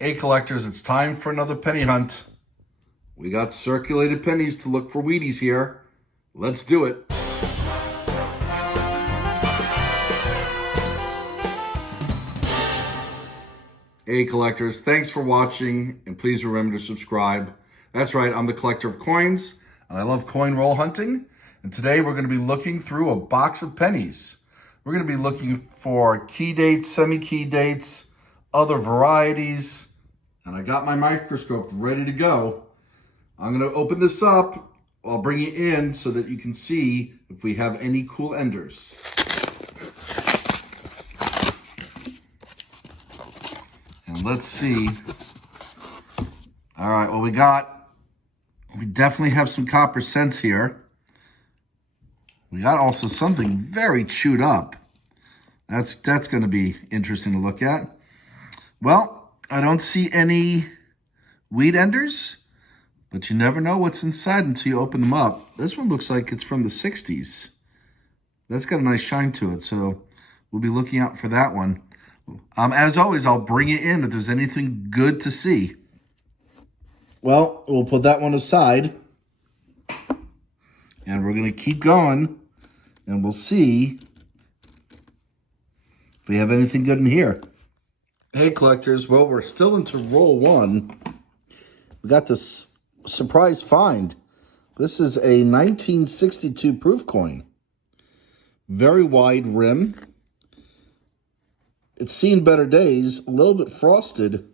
Hey collectors, it's time for another penny hunt. We got circulated pennies to look for Wheaties here. Let's do it. Hey collectors, thanks for watching, and please remember to subscribe. That's right, I'm the collector of coins, and I love coin roll hunting. And today we're going to be looking through a box of pennies. We're going to be looking for key dates, semi-key dates, other varieties, and I got my microscope ready to go. I'm going to open this up. I'll bring it in so that you can see if we have any cool enders. And let's see. All right, well, we definitely have some copper cents here. We got also something very chewed up. That's going to be interesting to look at. Well, I don't see any wheat enders, but you never know what's inside until you open them up. This one looks like it's from the 60s. That's got a nice shine to it, so we'll be looking out for that one. As always, I'll bring it in if there's anything good to see. Well, we'll put that one aside, and we're going to keep going, and we'll see if we have anything good in here. Hey, collectors. Well, we're still into roll one. We got this surprise find. This is a 1962 proof coin. Very wide rim. It's seen better days. A little bit frosted.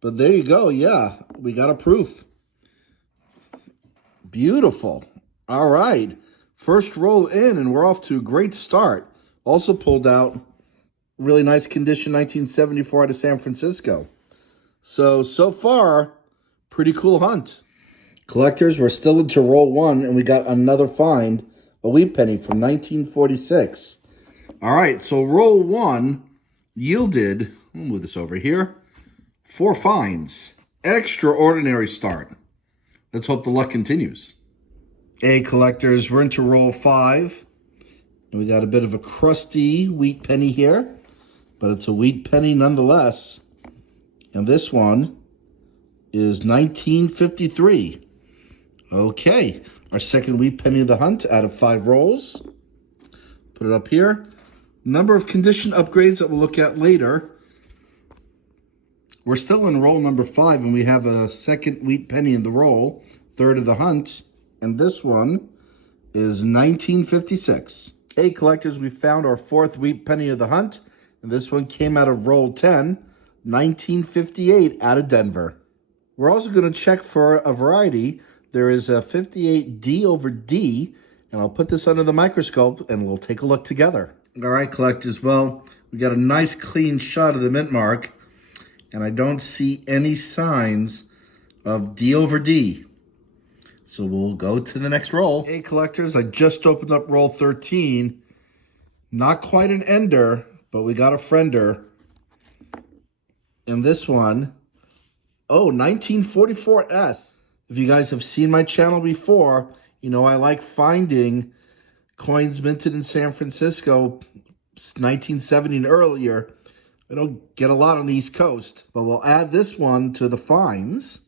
But there you go. Yeah, we got a proof. Beautiful. All right. First roll in, and we're off to a great start. Also pulled out really nice condition 1974 out of San Francisco. So far, pretty cool hunt. Collectors, we're still into roll one, and we got another find, a wheat penny from 1946. All right, so roll one yielded, we'll move this over here, 4 finds. Extraordinary start. Let's hope the luck continues. Hey, collectors, we're into roll 5. And we got a bit of a crusty wheat penny here, but it's a wheat penny nonetheless. And this one is 1953. Okay, our second wheat penny of the hunt out of 5 rolls. Put it up here. Number of condition upgrades that we'll look at later. We're still in roll number 5, and we have a second wheat penny in the roll, third of the hunt. And this one is 1956. Hey, collectors, we found our 4th wheat penny of the hunt. And this one came out of roll 10, 1958 out of Denver. We're also going to check for a variety. There is a 58 D over D, and I'll put this under the microscope, and we'll take a look together. All right, collectors, well, we got a nice clean shot of the mint mark, and I don't see any signs of D over D. So we'll go to the next roll. Hey, collectors, I just opened up roll 13. Not quite an ender, but we got a friender. And this one, 1944S. If you guys have seen my channel before, you know I like finding coins minted in San Francisco, 1970 and earlier. I don't get a lot on the East Coast, but we'll add this one to the finds.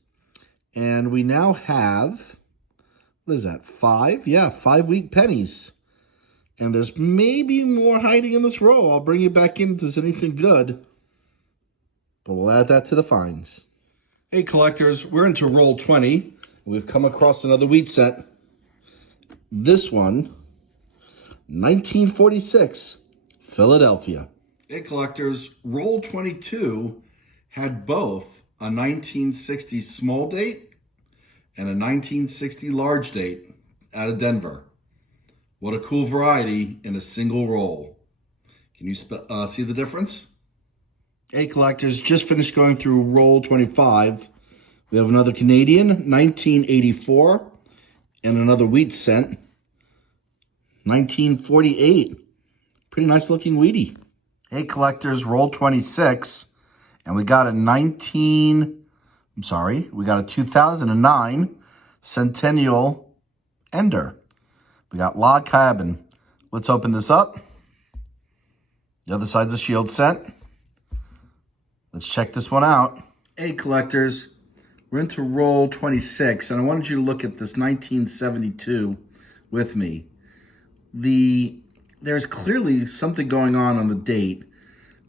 And we now have, what is that, 5? Yeah, 5 wheat pennies. And there's maybe more hiding in this roll. I'll bring you back in if there's anything good. But we'll add that to the finds. Hey, collectors, we're into roll 20. We've come across another wheat set. This one, 1946, Philadelphia. Hey, collectors, roll 22 had both a 1960 small date and a 1960 large date out of Denver. What a cool variety in a single roll. Can you see the difference? Hey, collectors, just finished going through roll 25. We have another Canadian, 1984, and another wheat cent, 1948. Pretty nice looking wheatie. Hey, collectors, roll 26, and we got a 2009 Centennial Ender. We got log cabin. Let's open this up. The other side's a shield cent. Let's check this one out. Hey collectors, we're into roll 26, and I wanted you to look at this 1972 with me. There's clearly something going on the date.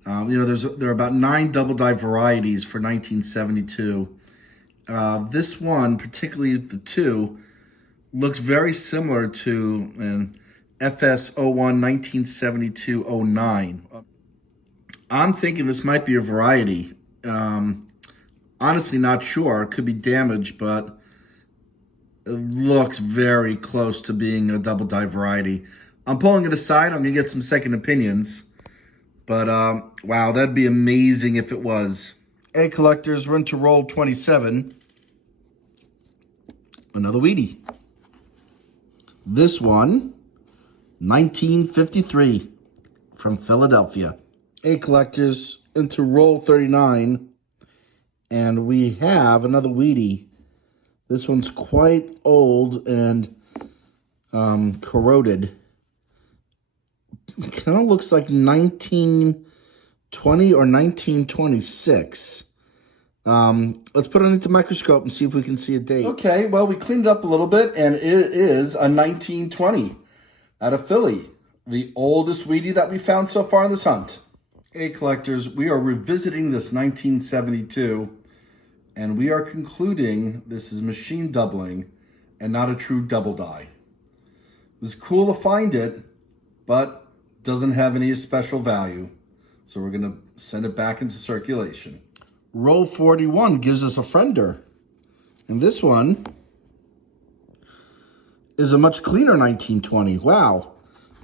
There are about 9 double die varieties for 1972. This one, particularly the 2, looks very similar to an FS01 1972-09. I'm thinking this might be a variety. Honestly, not sure. It could be damaged, but it looks very close to being a double die variety. I'm pulling it aside. I'm going to get some second opinions. But, wow, that'd be amazing if it was. Hey, collectors, we're into roll 27. Another Wheatie. This one, 1953, from Philadelphia. Hey, collectors, into roll 39. And we have another Wheatie. This one's quite old and corroded. It kind of looks like 1920 or 1926. Let's put it underneath the microscope and see if we can see a date. Okay, well, we cleaned it up a little bit, and it is a 1920 out of Philly, the oldest Wheatie that we found so far in this hunt. Hey, collectors, we are revisiting this 1972. And we are concluding this is machine doubling and not a true double die. It was cool to find it, but doesn't have any special value. So we're going to send it back into circulation. Roll 41 gives us a friender. And this one is a much cleaner 1920. Wow.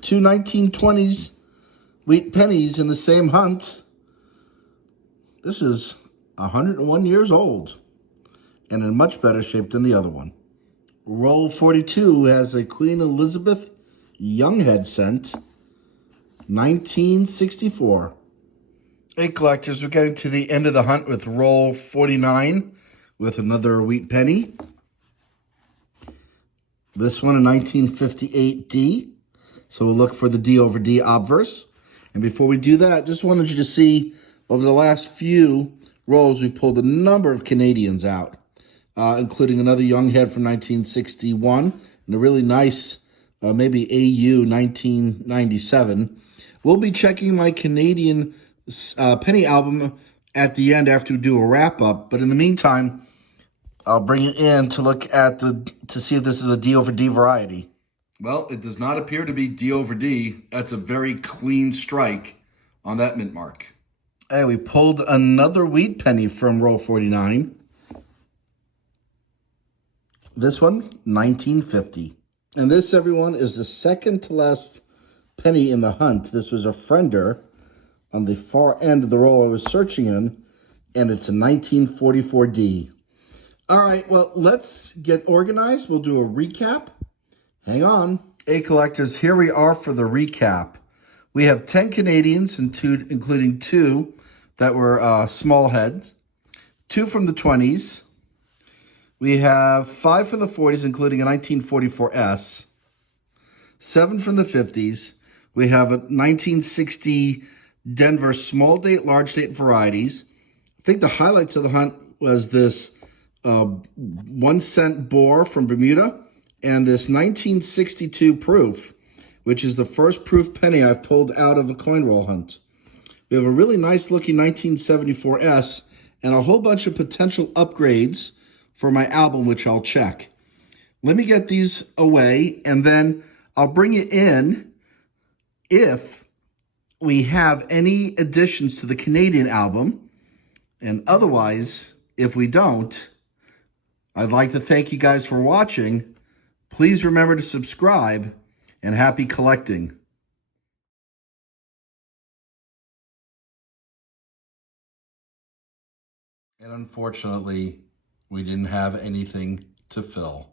2 1920s Wheat Pennies in the same hunt. This is 101 years old and in much better shape than the other one. Roll 42 has a Queen Elizabeth Younghead scent, 1964. Hey collectors, we're getting to the end of the hunt with roll 49 with another Wheat Penny. This one a 1958 D. So we'll look for the D over D obverse. And before we do that, just wanted you to see over the last few rolls, we pulled a number of Canadians out, including another young head from 1961 and a really nice, maybe AU 1997. We'll be checking my Canadian penny album at the end after we do a wrap-up, but in the meantime, I'll bring it in to look at to see if this is a D over D variety. Well, it does not appear to be D over D. That's a very clean strike on that mint mark. Hey, we pulled another Wheat Penny from roll 49. This one, 1950. And this, everyone, is the second to last penny in the hunt. This was a friender on the far end of the roll I was searching in, and it's a 1944D. All right, well, let's get organized. We'll do a recap. Hang on. Hey, collectors, here we are for the recap. We have 10 Canadians, including 2 that were small heads, 2 from the 20s. We have 5 from the 40s, including a 1944S, 7 from the 50s. We have a 1960 Denver small date, large date varieties. I think the highlights of the hunt was this 1 cent boar from Bermuda and this 1962 proof, which is the first proof penny I've pulled out of a coin roll hunt. We have a really nice looking 1974S and a whole bunch of potential upgrades for my album, which I'll check. Let me get these away, and then I'll bring it in if we have any additions to the Canadian album, and otherwise, if we don't, I'd like to thank you guys for watching. Please remember to subscribe, and happy collecting. And unfortunately, we didn't have anything to fill.